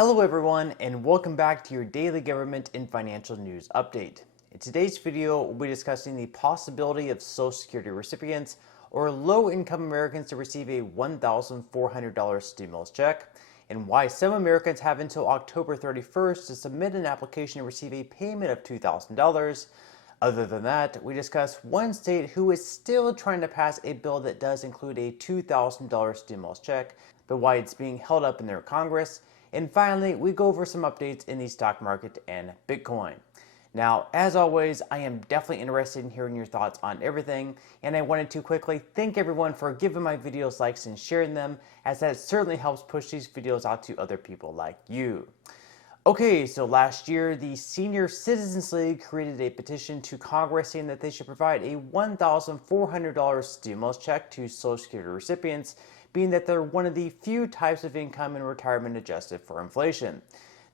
Hello everyone, and welcome back to your daily government and financial news update. In today's video, we'll be discussing the possibility of Social Security recipients or low-income Americans to receive a $1,400 stimulus check, and why some Americans have until October 31st to submit an application to receive a payment of $2,000. Other than that, we discuss one state who is still trying to pass a bill that does include a $2,000 stimulus check, but why it's being held up in their Congress. And finally, we go over some updates in the stock market and Bitcoin. Now, as always, I am definitely interested in hearing your thoughts on everything, and I wanted to quickly thank everyone for giving my videos likes and sharing them, as that certainly helps push these videos out to other people like you. Okay, so last year, the Senior Citizens League created a petition to Congress saying that they should provide a $1,400 stimulus check to Social Security recipients, being that they're one of the few types of income in retirement adjusted for inflation.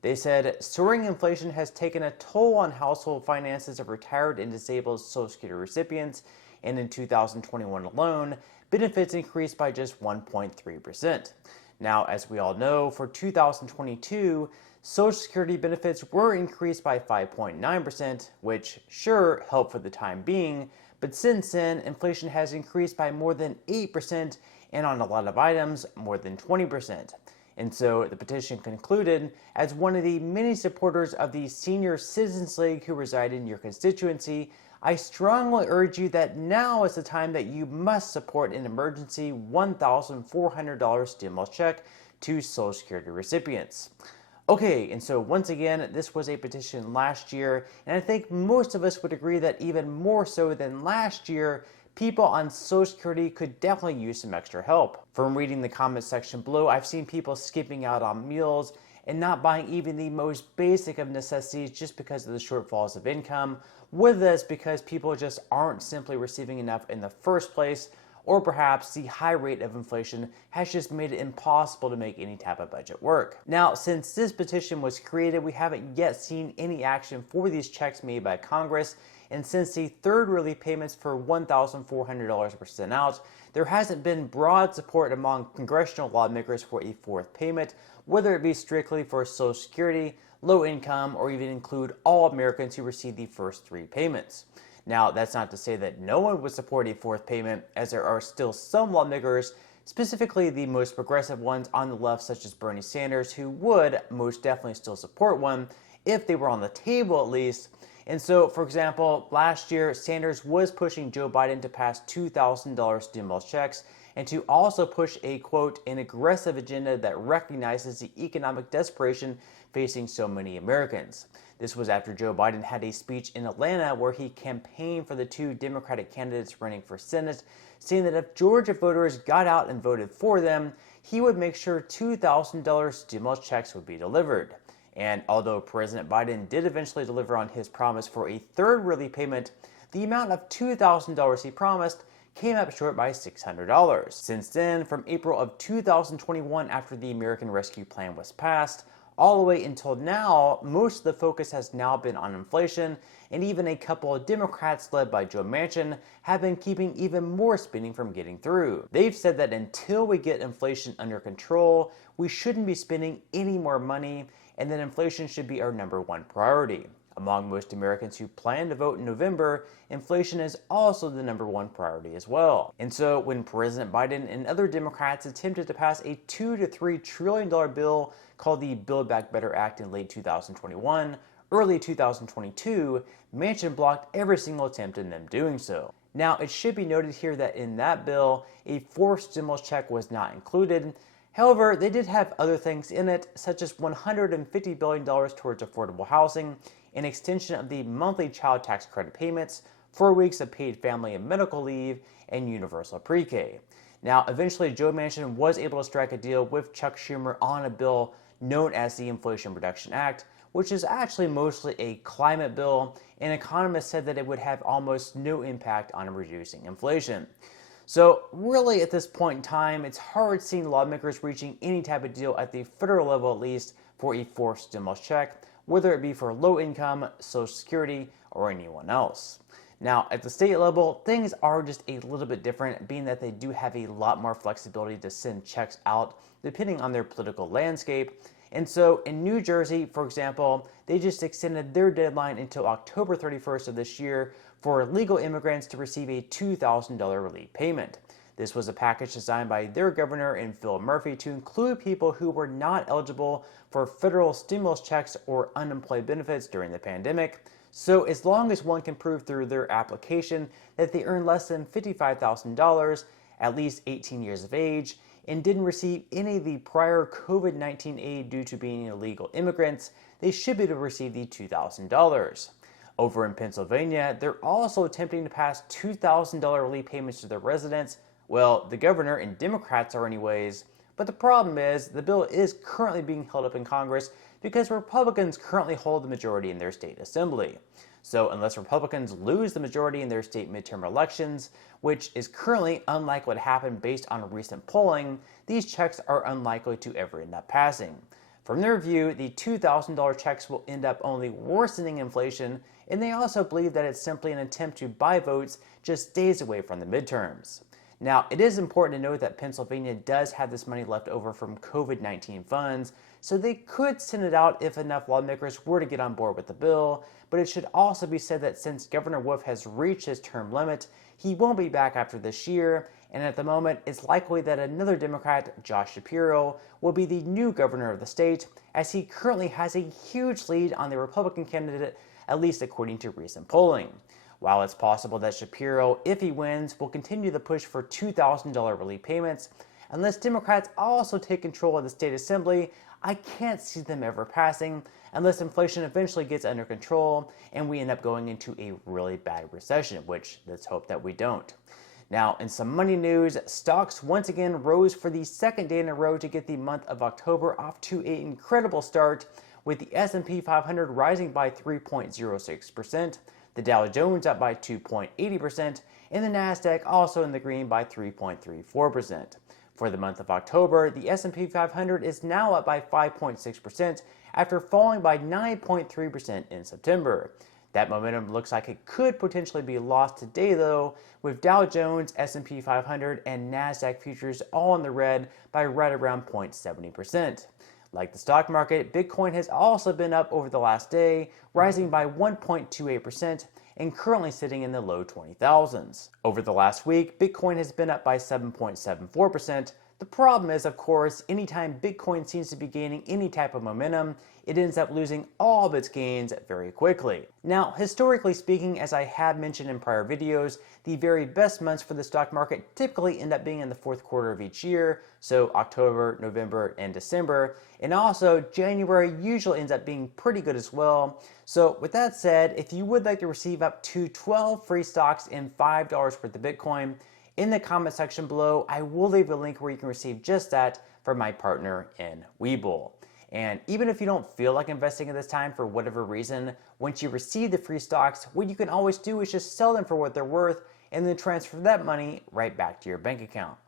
They said soaring inflation has taken a toll on household finances of retired and disabled Social Security recipients, and in 2021 alone, benefits increased by just 1.3%. Now, as we all know, for 2022, Social Security benefits were increased by 5.9%, which sure helped for the time being, but since then, inflation has increased by more than 8%, and on a lot of items, more than 20%. And so the petition concluded, as one of the many supporters of the Senior Citizens League who reside in your constituency, I strongly urge you that now is the time that you must support an emergency $1,400 stimulus check to Social Security recipients. Okay, and so once again, this was a petition last year, and I think most of us would agree that even more so than last year, people on Social Security could definitely use some extra help. From reading the comment section below, I've seen people skipping out on meals and not buying even the most basic of necessities just because of the shortfalls of income, whether that's because people just aren't simply receiving enough in the first place, or perhaps the high rate of inflation has just made it impossible to make any type of budget work. Now, since this petition was created, we haven't yet seen any action for these checks made by Congress, and since the third relief payments for $1,400 were sent out, there hasn't been broad support among congressional lawmakers for a fourth payment, whether it be strictly for Social Security, low income, or even include all Americans who receive the first three payments. Now, that's not to say that no one would support a fourth payment, as there are still some lawmakers, specifically the most progressive ones on the left, such as Bernie Sanders, who would most definitely still support one if they were on the table at least. And so, for example, last year, Sanders was pushing Joe Biden to pass $2,000 stimulus checks and to also push a, quote, an aggressive agenda that recognizes the economic desperation facing so many Americans. This was after Joe Biden had a speech in Atlanta where he campaigned for the two Democratic candidates running for Senate, saying that if Georgia voters got out and voted for them, he would make sure $2,000 stimulus checks would be delivered. And although President Biden did eventually deliver on his promise for a third relief payment, the amount of $2,000 he promised came up short by $600. Since then, from April of 2021, after the American Rescue Plan was passed, all the way until now, most of the focus has now been on inflation, and even a couple of Democrats led by Joe Manchin have been keeping even more spending from getting through. They've said that until we get inflation under control, we shouldn't be spending any more money, and that inflation should be our number one priority. Among most Americans who plan to vote in November, inflation is also the number one priority as well. And so when President Biden and other Democrats attempted to pass a $2 to $3 trillion bill called the Build Back Better Act in late 2021, early 2022, Manchin blocked every single attempt in them doing so. Now, it should be noted here that in that bill, a fourth stimulus check was not included. However, they did have other things in it, such as $150 billion towards affordable housing, an extension of the monthly child tax credit payments, 4 weeks of paid family and medical leave, and universal pre-K. Now, eventually, Joe Manchin was able to strike a deal with Chuck Schumer on a bill known as the Inflation Reduction Act, which is actually mostly a climate bill, and economists said that it would have almost no impact on reducing inflation. So really at this point in time, it's hard seeing lawmakers reaching any type of deal at the federal level at least for a fourth stimulus check, whether it be for low income, Social Security, or anyone else. Now, at the state level, things are just a little bit different, being that they do have a lot more flexibility to send checks out depending on their political landscape. And so in New Jersey, for example, they just extended their deadline until October 31st of this year for illegal immigrants to receive a $2,000 relief payment. This was a package designed by their governor and Phil Murphy to include people who were not eligible for federal stimulus checks or unemployment benefits during the pandemic. So as long as one can prove through their application that they earn less than $55,000, at least 18 years of age, and didn't receive any of the prior COVID-19 aid due to being illegal immigrants, they should be able to receive the $2,000. Over in Pennsylvania, they're also attempting to pass $2,000 relief payments to their residents. Well, the governor and Democrats are anyways, but the problem is the bill is currently being held up in Congress because Republicans currently hold the majority in their state assembly. So unless Republicans lose the majority in their state midterm elections, which is currently unlikely to happen based on recent polling, these checks are unlikely to ever end up passing. From their view, the $2,000 checks will end up only worsening inflation, and they also believe that it's simply an attempt to buy votes just days away from the midterms. Now, it is important to note that Pennsylvania does have this money left over from COVID-19 funds, so they could send it out if enough lawmakers were to get on board with the bill, but it should also be said that since Governor Wolf has reached his term limit, he won't be back after this year, and at the moment, it's likely that another Democrat, Josh Shapiro, will be the new governor of the state, as he currently has a huge lead on the Republican candidate, at least according to recent polling. While it's possible that Shapiro, if he wins, will continue the push for $2,000 relief payments, unless Democrats also take control of the state assembly, I can't see them ever passing unless inflation eventually gets under control and we end up going into a really bad recession, which let's hope that we don't. Now, in some money news, stocks once again rose for the second day in a row to get the month of October off to an incredible start, with the S&P 500 rising by 3.06%, the Dow Jones up by 2.80%, and the Nasdaq also in the green by 3.34%. For the month of October, the S&P 500 is now up by 5.6% after falling by 9.3% in September. That momentum looks like it could potentially be lost today though, with Dow Jones, S&P 500, and Nasdaq futures all in the red by right around 0.70%. Like the stock market, Bitcoin has also been up over the last day, rising by 1.28% and currently sitting in the low 20,000s. Over the last week, Bitcoin has been up by 7.74%. The problem is, of course, anytime Bitcoin seems to be gaining any type of momentum, it ends up losing all of its gains very quickly. Now, historically speaking, as I have mentioned in prior videos, the very best months for the stock market typically end up being in the fourth quarter of each year, so October, November, and December, and also January usually ends up being pretty good as well. So with that said, if you would like to receive up to 12 free stocks and $5 worth of Bitcoin, in the comment section below, I will leave a link where you can receive just that from my partner in Webull. And even if you don't feel like investing at this time for whatever reason, once you receive the free stocks, what you can always do is just sell them for what they're worth and then transfer that money right back to your bank account.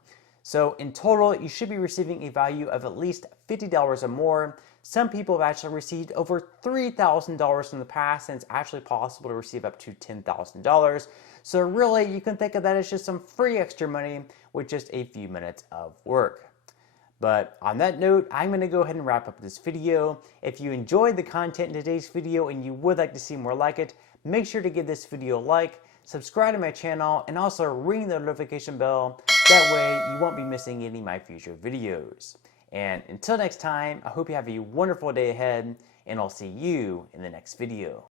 So in total, you should be receiving a value of at least $50 or more. Some people have actually received over $3,000 in the past, and it's actually possible to receive up to $10,000. So really, you can think of that as just some free extra money with just a few minutes of work. But on that note, I'm going to go ahead and wrap up this video. If you enjoyed the content in today's video and you would like to see more like it, make sure to give this video a like, subscribe to my channel, and also ring the notification bell. That way you won't be missing any of my future videos. And until next time, I hope you have a wonderful day ahead, and I'll see you in the next video.